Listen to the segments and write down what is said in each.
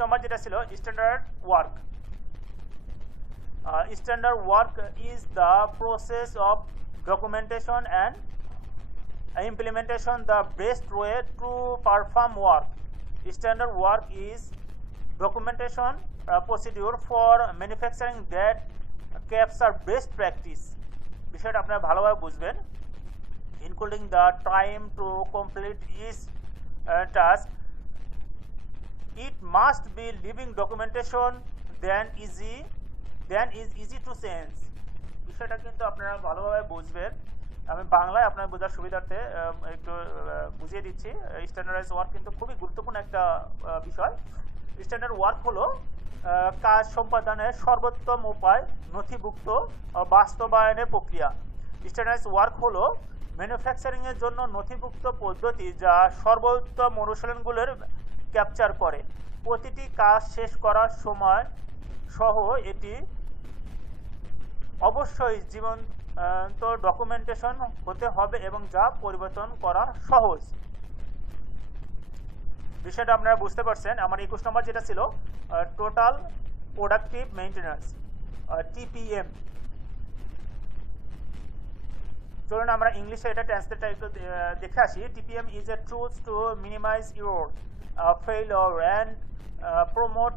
নম্বর যেটা ছিল standard work. Standard work is the process of documentation and implementation the best way to perform work. Standard work is documentation procedure for manufacturing that capture best practice. বিষয়টা আপনারা ভালোভাবে বুঝবেন, including the time to complete each task. It must be living documentation then is easy to change. বিষয়টা কিন্তু আপনারা ভালোভাবে বুঝবেন। আমি বাংলায় আপনার বোঝার সুবিধার্থে একটু বুঝিয়ে দিচ্ছি। স্ট্যান্ডার্ডাইজ ওয়ার্ক কিন্তু খুবই গুরুত্বপূর্ণ একটা বিষয়। স্ট্যান্ডার্ড ওয়ার্ক হলো কাজ সম্পাদনের সর্বোত্তম উপায় নথিভুক্ত বাস্তবায়নের প্রক্রিয়া। স্ট্যান্ডার্ডাইজ ওয়ার্ক হলো ম্যানুফ্যাকচারিংয়ের জন্য নথিভুক্ত পদ্ধতি যা সর্বোত্তম অনুশীলনগুলোর ক্যাপচার করে। প্রতিটি কাজ শেষ করার সময় সহ এটি অবশ্যই জীবন্ত ডকুমেন্টেশন হতে হবে এবং যা পরিবর্তন করা সহজ। বিষয়টা আপনারা বুঝতে পারছেন। আমার 21 নম্বর যেটা ছিল টোটাল প্রোডাক্টিভ মেইনটেন্যান্স, টিপিএম। চলুন আমরা ইংলিশে এটা ট্রান্সলেটটা একটু দেখে আসি। TPM is a tools to minimize your failure and promote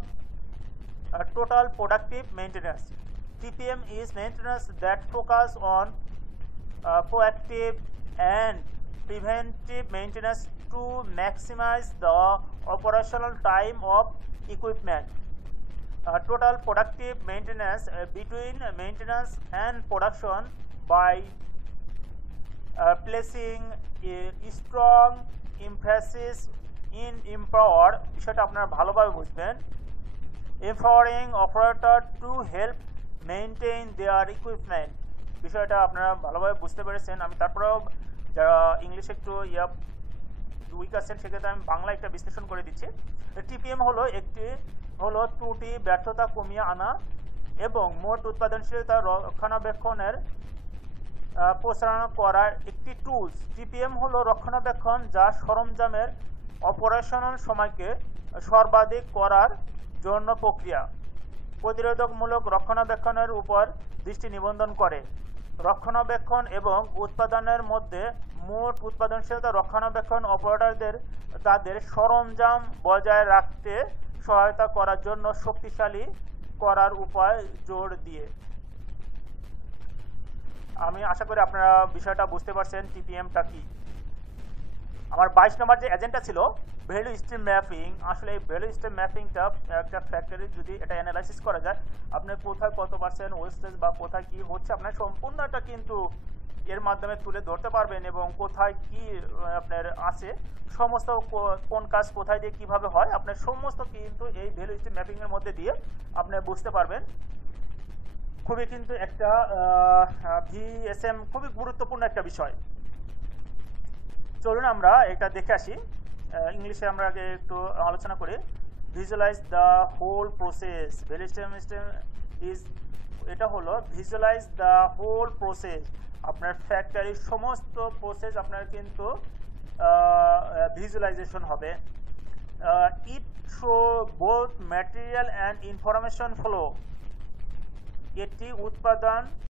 total productive maintenance. TPM is maintenance that focus on proactive and preventive maintenance to maximize the operational time of equipment. Total productive maintenance between maintenance and production by placing a strong emphasis in empower, বিষয়টা আপনারা ভালোভাবে বুঝবেন, empowering operator to help maintain their equipment. বিষয়টা আপনারা ভালোভাবে বুঝতে পেরেছেন। আমি তারপরেও যারা ইংলিশে একটু উইক আছেন সেক্ষেত্রে আমি বাংলা একটা বিশ্লেষণ করে দিচ্ছি। টিপিএম হলো ত্রুটি ব্যর্থতা কমিয়ে আনা এবং মোট উৎপাদনশীলতা রক্ষণাবেক্ষণের প্রসারণ করার একটি টুলস। টিপিএম হলো রক্ষণাবেক্ষণ যা সরঞ্জামের অপারেশনাল সময়কে সর্বাধিক করার জন্য প্রক্রিয়া প্রতিরোধকমূলক রক্ষণাবেক্ষণের উপর দৃষ্টি নিবন্ধন করে। রক্ষণাবেক্ষণ এবং উৎপাদনের মধ্যে মোট উৎপাদনশীলতা রক্ষণাবেক্ষণ অপারেটরদের তাদের সরঞ্জাম বজায় রাখতে সহায়তা করার জন্য শক্তিশালী করার উপায় জোর দিয়ে। আমি আশা করি আপনারা বিষয়টা বুঝতে পারছেন টিপিএমটা কি। আমার 22 নম্বর যে এজেন্ডা ছিল ভ্যালু স্ট্রিম ম্যাপিং। আসলে এই ভ্যালু স্ট্রিম ম্যাপিংটা একটা ফ্যাক্টরি যদি এটা অ্যানালাইসিস করা যায়, আপনার কোথায় কত পার্সেন্ট ওয়েস্টেজ বা কোথায় কি হচ্ছে আপনার সম্পূর্ণটা কিন্তু এর মাধ্যমে তুলে ধরতে পারবেন এবং কোথায় কি আপনার আছে, সমস্ত কোন কাজ কোথায় দিয়ে কিভাবে হয় আপনার সমস্ত কিন্তু এই ভ্যালু স্ট্রিম ম্যাপিংয়ের মধ্যে দিয়ে আপনি বুঝতে পারবেন। খুবই কিন্তু একটা ভিএসএম খুবই গুরুত্বপূর্ণ একটা বিষয়। চলুন আমরা এটা দেখে আসি। ইংলিশে আমরা আগে একটু আলোচনা করি। Visualize the whole process. Value stream is এটা হলো ভিজুয়ালাইজ দ্য হোল প্রসেস। আপনার ফ্যাক্টরির সমস্ত প্রসেস আপনার কিন্তু ভিজুয়ালাইজেশন হবে। It show both material and information flow. এটি উৎপাদন